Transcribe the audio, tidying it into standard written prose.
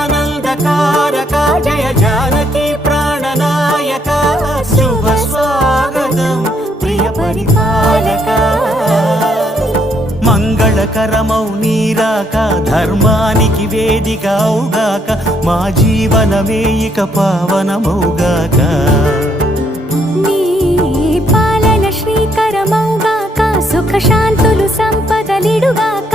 జగదానందకారక జయ జానకి ప్రాణనాయక శుభ స్వాగతం ప్రియ పరిపాలక మంగళకరమౌ నీరాక ధర్మానికి వేదిక అవుగాక మా జీవనమే ఇక పావనమౌగాక నీ పాలన శ్రీకరమౌగాక సుఖ శాంతులు సంపదలిడుగాక